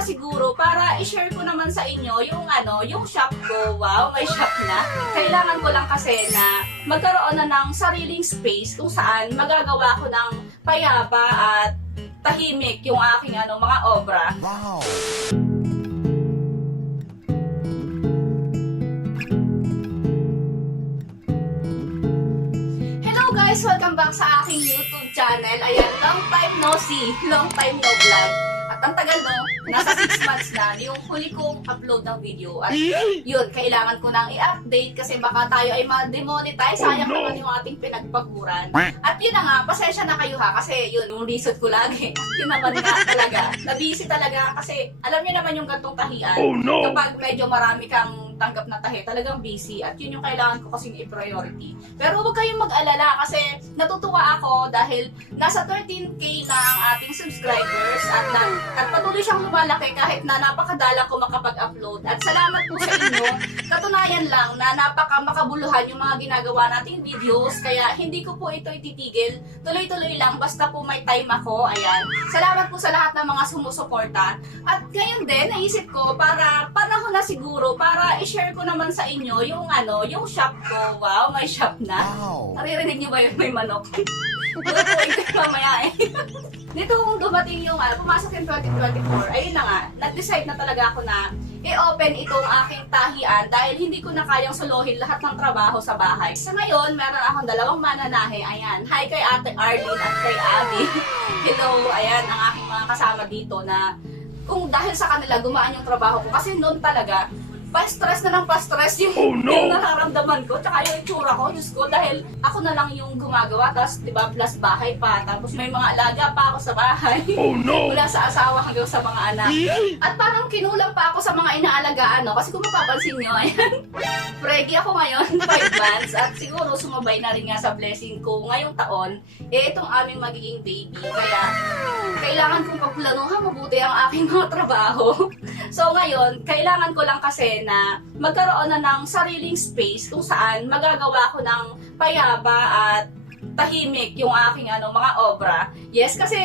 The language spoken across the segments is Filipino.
na siguro para i-share ko naman sa inyo yung shop ko. Wow, may shop na. Kailangan ko lang kasi na magkaroon na ng sariling space kung saan magagawa ko ng payapa at tahimik yung aking mga obra. Wow! Hello guys! Welcome back sa aking YouTube channel. Ayan, long time no see, long time no vlog. At ang tagal no, nasa 6 months na yung huli kong upload ng video. At yun, kailangan ko nang i-update kasi baka tayo ay ma-demonetize. Sayang naman yung ating pinagpaguran. At yun na nga, pasensya na kayo ha kasi yun, yung reason ko lagi. Yun naman nga talaga. Nabisi talaga kasi alam niyo naman yung gantong tahian. Kapag medyo marami kang tanggap na tahi, talagang busy at yun yung kailangan ko kasing i-priority. Pero huwag kayong mag-alala kasi natutuwa ako dahil nasa 13k na ang ating subscribers at patuloy siyang lumalaki kahit na napakadalang ko makapag-upload. At salamat po sa inyo. Katunayan lang na napaka-makabuluhan yung mga ginagawa nating videos kaya hindi ko po ito ititigil. Tuloy-tuloy lang basta po may time ako. Ayan. Salamat po sa lahat ng mga sumusuporta. At ngayon din, naisip ko para panahon na siguro para i-share ko naman sa inyo yung shop ko. Wow, may shop na. Wow! Naririnig niyo ba yung may manok? Lutuin ko mamaya eh. Dito kung dumating yung pumasok yung 2024, ayun na nga, nag-decide na talaga ako na i-open itong aking tahian dahil hindi ko na kayang suluhin lahat ng trabaho sa bahay. Sa ngayon, meron akong dalawang mananahe. Ayan, hi kay Ate Arlene at kay Abby. Hello, ayan ang aking mga kasama dito na kung dahil sa kanila gumaan yung trabaho ko kasi noon talaga pa-stress na ng pa-stress yung nararamdaman ko tsaka yung itsura ko, Diyos ko, dahil ako na lang yung gumagawa, tapos diba, plus bahay pa, tapos may mga alaga pa ako sa bahay. Mula sa asawa hanggang sa mga anak. At parang kinulang pa ako sa mga inaalagaan, no? Kasi kung mapapansin nyo, ayan, pregi ako ngayon, 5 months, at siguro sumabay na rin nga sa blessing ko ngayong taon, itong aming magiging baby. Kaya, kailangan kong pagplanuhan mabuti ang aking mga trabaho. So ngayon, kailangan ko lang kasi na magkaroon na ng sariling space kung saan magagawa ko ng payapa at tahimik yung aking mga obra. Yes, kasi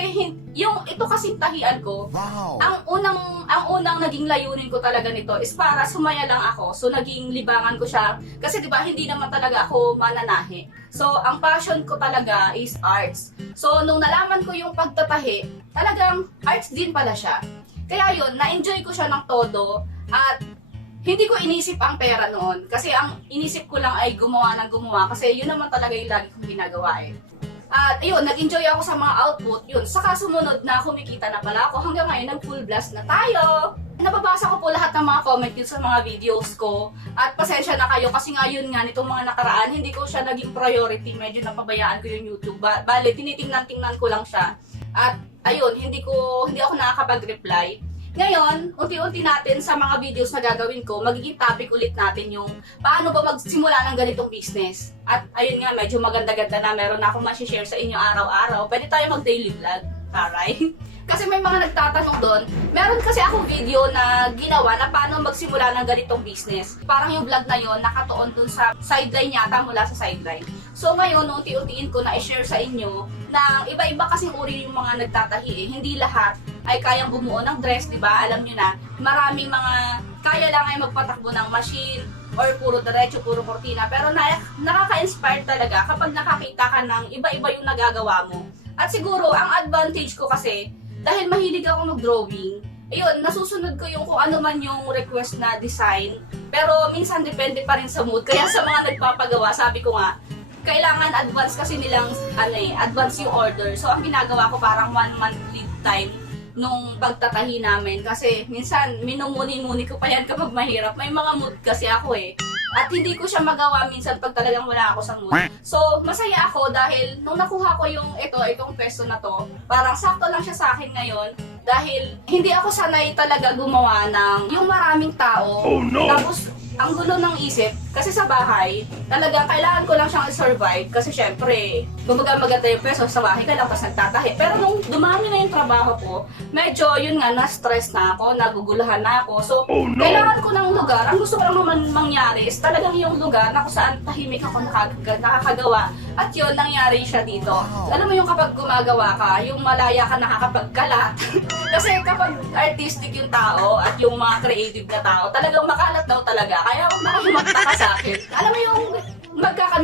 ito kasing tahian ko, Wow! ang unang naging layunin ko talaga nito is para sumaya lang ako. So naging libangan ko siya kasi 'di ba hindi naman talaga ako mananahe. So ang passion ko talaga is arts. So nung nalaman ko yung pagtatahi, talagang arts din pala siya. Kaya yun, na-enjoy ko siya ng todo at hindi ko inisip ang pera noon kasi ang inisip ko lang ay gumawa ng gumawa kasi yun naman talaga yung lagi kong ginagawa eh. At ayun, nag-enjoy ako sa mga output, yun, saka sumunod na kumikita na pala ako hanggang ngayon nag-full blast na tayo. Nababasa ko po lahat ng mga comment yun sa mga videos ko at pasensya na kayo kasi nga yun nga nitong mga nakaraan hindi ko siya naging priority, medyo napabayaan ko yung YouTube. Bale, tinitingnan-tingnan ko lang siya at ayun, hindi ako nakakapag-reply. Ngayon, unti-unti natin sa mga videos na gagawin ko, magiging topic ulit natin yung paano ba magsimula ng ganitong business. At ayun nga, medyo maganda-ganda na meron na akong ma-share sa inyo araw-araw. Pwede tayo mag-daily vlog, taray. Kasi may mga nagtatanong doon, meron kasi akong video na ginawa na paano magsimula ng ganitong business. Parang yung vlog na yon nakatuon dun sa sideline yata mula sa sideline. So ngayon, unti-untiin ko na i-share sa inyo na iba-iba kasing uri yung mga nagtatahi eh. Hindi lahat ay kayang bumuo ng dress, di ba? Alam nyo na, maraming mga kaya lang ay magpatakbo ng machine or puro diretso, puro kortina. Pero nakaka-inspire talaga kapag nakakita ka ng iba-iba yung nagagawa mo. At siguro, ang advantage ko kasi, dahil mahilig ako mag-drawing, ayun, nasusunod ko yung kung ano man yung request na design. Pero minsan depende pa rin sa mood. Kaya sa mga nagpapagawa, sabi ko nga, kailangan advance kasi nilang, advance yung order. So, ang ginagawa ko parang 1 month lead time nung pagtatahi namin. Kasi minsan, minumuni-muni ko pa yan kapag mahirap. May mga mood kasi ako eh. At hindi ko siya magawa minsan pag talagang wala ako sa mood. So, masaya ako dahil nung nakuha ko itong pwesto na to, parang sakto lang siya sa akin ngayon dahil hindi ako sanay talaga gumawa ng yung maraming tao. Tapos, ang gulo ng isip, Kasi sa bahay, talagang kailangan ko lang siyang i-survive kasi syempre, kumbaga maganda yung peso, sa bahay ka lang tapos nagtatahi. Pero nung dumami na yung trabaho ko, medyo yun nga, na-stress na ako, nagugulahan na ako. So, kailangan ko ng lugar. Ang gusto ko lang naman mangyari is talagang yung lugar na kung saan tahimik ako nakakagawa. At yun, nangyari siya dito. Alam mo yung kapag gumagawa ka, yung malaya ka nakakapagkalat. Kasi kapag artistic yung tao at yung mga creative na tao, talagang makalat daw talaga. Kaya huwag na kayo magtaka sa akin. Alam mo yung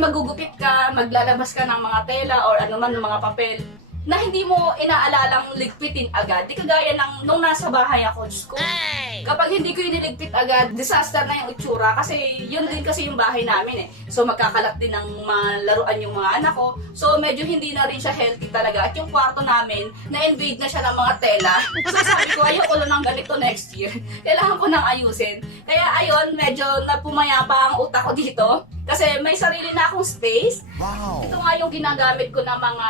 magugupit ka, maglalabas ka ng mga tela or ano man ng mga papel na hindi mo inaalalang ligpitin agad. Di kagaya ng nung nasa bahay ako, Diyos ko. Kapag hindi ko iniligpit agad, disaster na yung itsura kasi yun din kasi yung bahay namin eh. So magkakalat din ng mga laruan yung mga anak ko. So medyo hindi na rin siya healthy talaga. At yung kwarto namin, na-invade na siya ng mga tela. So sabi ko, ayoko na ng ganito next year. Kailangan ko nang ayusin. Kaya ayun, medyo napumaya pa ang utak ko dito. Kasi may sarili na akong space. Ito nga yung ginagamit ko na mga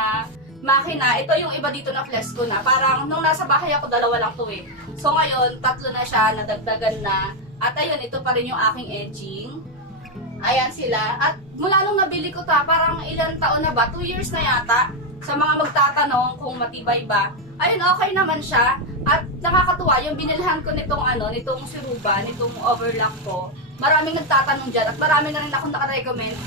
makina. Ito yung iba dito na flex ko na. Parang nung nasa bahay ako, dalawa lang to eh. So ngayon, 3 na siya, nadagdagan na. At ayun, ito pa rin yung aking edging. Ayan sila. At mula nung nabili ko ta, parang ilang taon na ba? 2 years na yata. Sa mga magtatanong kung matibay ba. Ayun, okay naman siya. At nakakatuwa, yung binilhan ko nitong nitong siruba, nitong overlock ko. Maraming nagtatanong dyan at marami na rin akong nakarecommend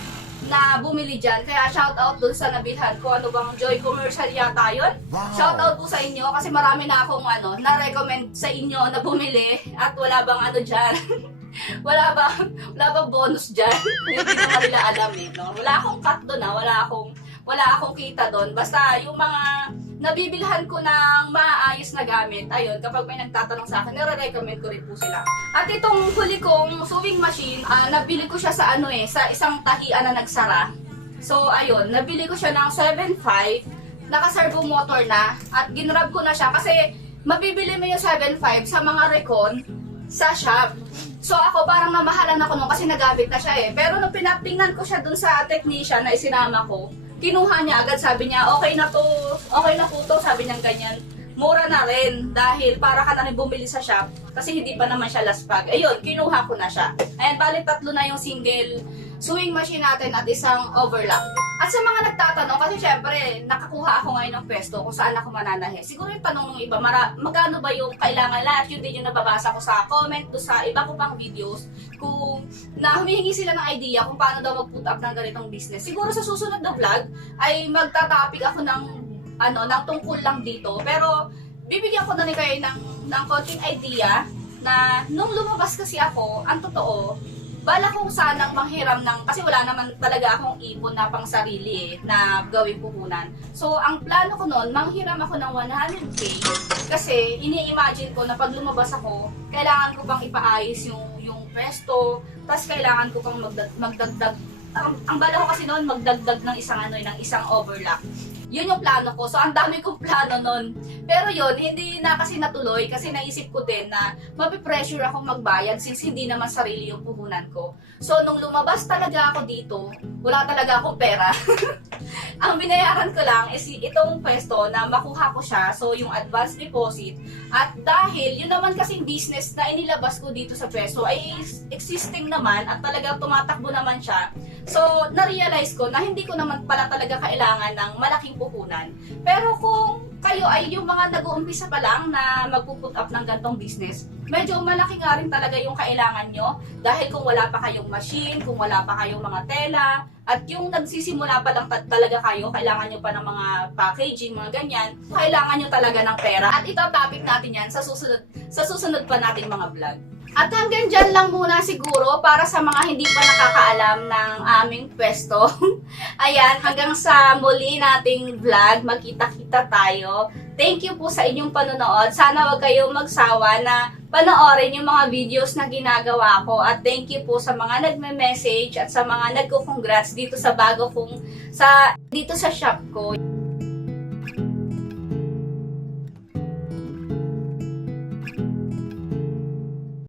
na bumili dyan. Kaya shout out dun sa nabilhan ko. Ano bang Joy Commercial yata yun? Shout out po sa inyo kasi marami na akong na-recommend sa inyo na bumili at wala bang dyan. wala bang bonus dyan. Hindi naman nila alam eh. No? Wala akong cut dun wala akong kita dun. Basta yung mga nabibilhan ko ng maayos na gamit, ayun, kapag may nagtatanong sa akin, nire-recommend ko rin po sila. At itong huli kong sewing machine, nabili ko siya sa sa isang tahian na nagsara. So, ayun, nabili ko siya ng 7.5, naka-servo motor na, at ginrab ko na siya kasi mabibili mo yung 7.5 sa mga recon sa shop. So, ako parang namahalan ako nung kasi nagabit na siya eh. Pero nung pinatingnan ko siya dun sa technician na isinama ko, kinuha niya agad, sabi niya, okay na po to, sabi niya ganyan. Mura na rin dahil para ka na rin bumili sa shop kasi hindi pa naman siya laspag. Ayun, kinuha ko na siya. Ayan, bali 3 na yung single sewing machine natin at isang overlock. At sa mga nagtatanong, kasi syempre, nakakuha ako ngayon ng pwesto kung saan ako mananahe. Siguro yung tanong ng iba, magkano ba yung kailangan lahat? Yun din yung nababasa ko sa comment do sa iba ko pang videos kung na humihingi sila ng idea kung paano daw mag-put up ng ganitong business. Siguro sa susunod na vlog ay magta-topic ako ng tungkol lang dito. Pero bibigyan ko na rin kayo ng konting idea na nung lumabas kasi ako, ang totoo, bala kong sanang manghiram kasi wala naman talaga akong ipon na pang sarili na gawing puhunan. So, ang plano ko noon, manghiram ako ng 100k kasi ini-imagine ko na pag lumabas ako, kailangan ko pang ipaayos yung pwesto, tapos kailangan ko pang magdagdag. Ang bala ko kasi noon, magdagdag ng isang overlock. Yun yung plano ko. So, ang dami kong plano nun. Pero yun, hindi na kasi natuloy kasi naisip ko din na mapipressure akong magbayad since hindi naman sarili yung puhunan ko. So, nung lumabas talaga ako dito, wala talaga akong pera. Ang binayaran ko lang is itong pwesto na makuha ko siya. So, yung advance deposit. At dahil yun naman kasing business na inilabas ko dito sa pwesto ay existing naman at talagang tumatakbo naman siya. So, na-realize ko na hindi ko naman pala talaga kailangan ng malaking puhunan. Pero kung kayo ay yung mga nag-uumpisa pa lang na magpuput up ng gantong business, medyo malaki nga rin talaga yung kailangan nyo. Dahil kung wala pa kayong machine, kung wala pa kayong mga tela, at yung nagsisimula pa lang talaga kayo, kailangan nyo pa ng mga packaging, mga ganyan, kailangan nyo talaga ng pera. At ito topic natin yan sa susunod pa nating mga vlog. At hanggang dyan lang muna siguro para sa mga hindi pa nakakaalam ng aming pwesto. Ayan, hanggang sa muli nating vlog, magkita-kita tayo. Thank you po sa inyong panonood. Sana wag kayong magsawa na panoorin yung mga videos na ginagawa ko. At thank you po sa mga nagme-message at sa mga nagko-congrats dito sa dito sa shop ko.